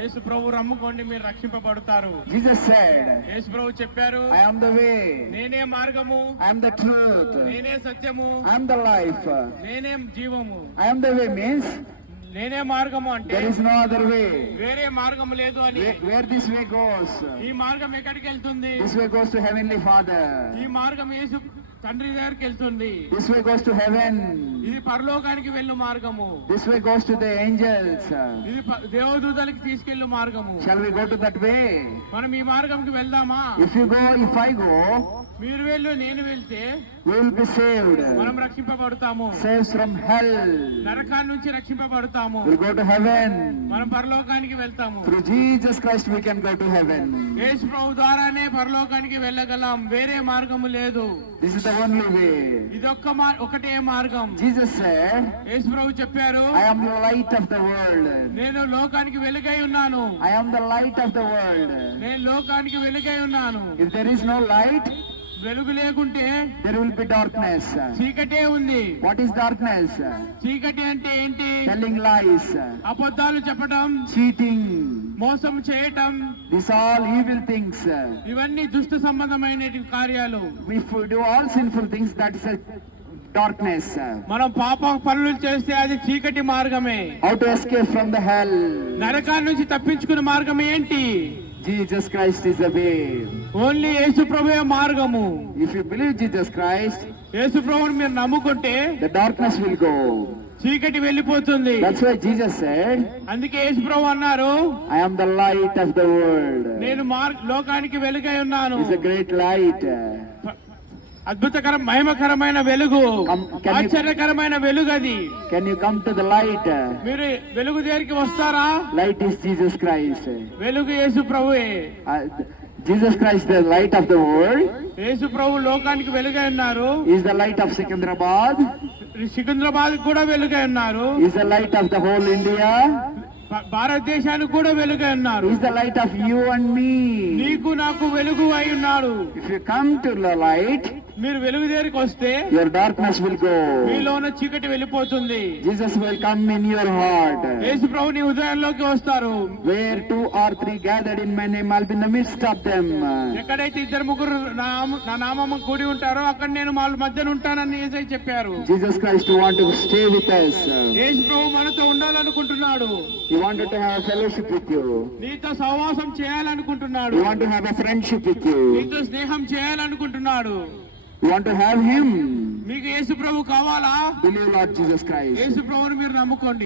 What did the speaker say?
యేసు ప్రభు నమ్ముకోండి మీరు రక్షింపబడతారు. Jesus said, యేసు ప్రభు చెప్పారు, I am the way, నేనే మార్గము, I am the truth, నేనే సత్యము, I am the life. నేనే జీవము. I am the way means నేనే మార్గము అంటే there is no other way. వేరే మార్గం లేదు అని. Where this way goes? ఈ మార్గం ఎక్కడికి వెళ్తుంది? This way goes to Heavenly Father. ఈ మార్గం యేసు తండ్రి దగ్గరికి వెళ్తుంది. This way goes to heaven. ఇది పరలోకానికి వెళ్ళు మార్గము. This way goes to the angels. ఇది దేవదూతలకు తీసుకెళ్ళు మార్గము. Shall we go to that way? మనం ఈ మార్గంకి వెళ్దామా? If you go, if I go, మీరు వెళ్ళు నేను వెళ్తే we will be saved. మనం రక్షింపబడతాము. Saved from hell. నరకాన్ని నుంచి రక్షింపబడతాము. We'll go to heaven. మనం పరలోకానికి వెళ్తాము. Through Jesus Christ we can go to heaven. యేసు ప్రభు ద్వారానే పరలోకానికి వెళ్ళగలం. వేరే మార్గము లేదు. This is the only way. ఇదొక్క ఒకటే మార్గం. Jesus said, యేసు ప్రభు చెప్పారు, I am the light of the world. నేను లోకానికి వెలుగై ఉన్నాను. I am the light of the world. నేను లోకానికి వెలుగై ఉన్నాను. If there is no light, వెలుగు లేకుంటే there will be darkness. చీకటే ఉంది. What is darkness? చీకటి అంటే ఏంటి? Telling lies, అబద్ధాలు చెప్పడం, cheating. మోసం చేయటం, These all evil things. ఇవన్నీ దుష్ట సంబంధమైన కార్యాలు. If we do all sinful things, that is a darkness. మనం పాప పనులు చేస్తే అది చీకటి మార్గమే. How to escape from the hell? నరకాన్ని నుంచి తప్పించుకునే మార్గం ఏంటి? Jesus Christ is the way. Only యేసు ప్రభువే మార్గము. If you believe Jesus Christ, యేసు ప్రభువుని మీరు నమ్ముకుంటే the darkness will go. చీకటి వెళ్ళిపోతుంది. That's why Jesus said, అందుకే యేసు ప్రభు అన్నారు, I am the light of the world. నేను లోకానికి వెలుగై ఉన్నాను. It's a great light. అద్భుతకరం మహిమకరమైన వెలుగు, ఆశ్చర్యకరమైన వెలుగు అది. Can you come to the light? మీరు వెలుగు దగ్గరికి వస్తారా? Light is Jesus Christ. వెలుగు యేసు ప్రభువే. Jesus Christ, the light of the world, యేసు ప్రభు లోకానికి వెలుగై ఉన్నారు. is the light of Secunderabad, Secunderabad కూడా వెలుగై ఉన్నారు. is the light of the whole India, భారతదేశానికి కూడా వెలుగై ఉన్నారు. is the light of you and me. నీకు నాకు వెలుగు అయి ఉన్నాడు. If you come to the light, మీరు వెలుగు దగ్గరికి వస్తే your darkness will go. మీలో ఉన్న చీకటి వెళ్ళిపోతుంది. Jesus will come in your heart. యేసు ప్రభు నీ హృదయంలోకి వస్తారు. Where 2 or 3 gathered in my name, I'll be in the midst of them. ఎక్కడైతే 2-3 నా నామము కూడి ఉంటారో అక్కడ నేను వాళ్ళ మధ్యన ఉంటానని యేసయ్య చెప్పారు. Jesus Christ want to stay with us. యేసు ప్రభు మనతో ఉండాలనుకుంటున్నాడు. He wanted to have a fellowship with you. నీతో సహవాసం చేయాలనుకుంటున్నాడు. He want to have a friendship with you. నీతో స్నేహం చేయాలనుకుంటున్నాడు. You want to have him. మీకు యేసు ప్రభు కావాలా? Believe Lord Jesus Christ. యేసు ప్రభువుని మీరు నమ్ముకోండి.